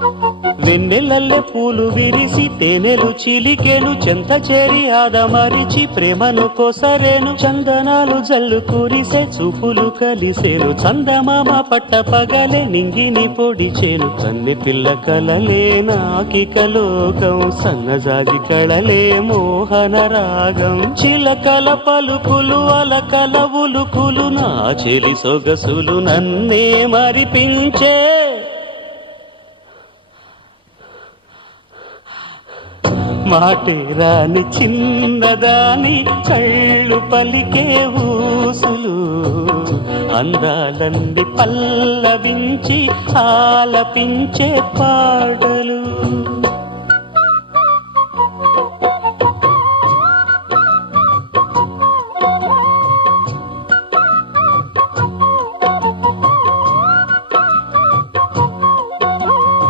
వెన్నెలల్లె పూలు విరిసి తేనెలు చిలికెను చెంత చేరి ఆదమరిచి ప్రేమను కొసరేను చందనాలు జల్లు కురిసే చూపులు కలిసేను చందమామ పట్ట పగలే నింగిని పొడిచేను కన్నె పిల్ల కలలే నాకిక లోకం సన్నజాజి కళలే మోహన రాగం చిలకల పలుకులు అలకల ఉలుకులు నా చెలి సొగసులు నన్నే మరిపించే మాటే రాని చిన్నదాని కళ్ళు పలికే ఊసులు అందాలన్నీ పల్లవించి ఆలపించే పాటలు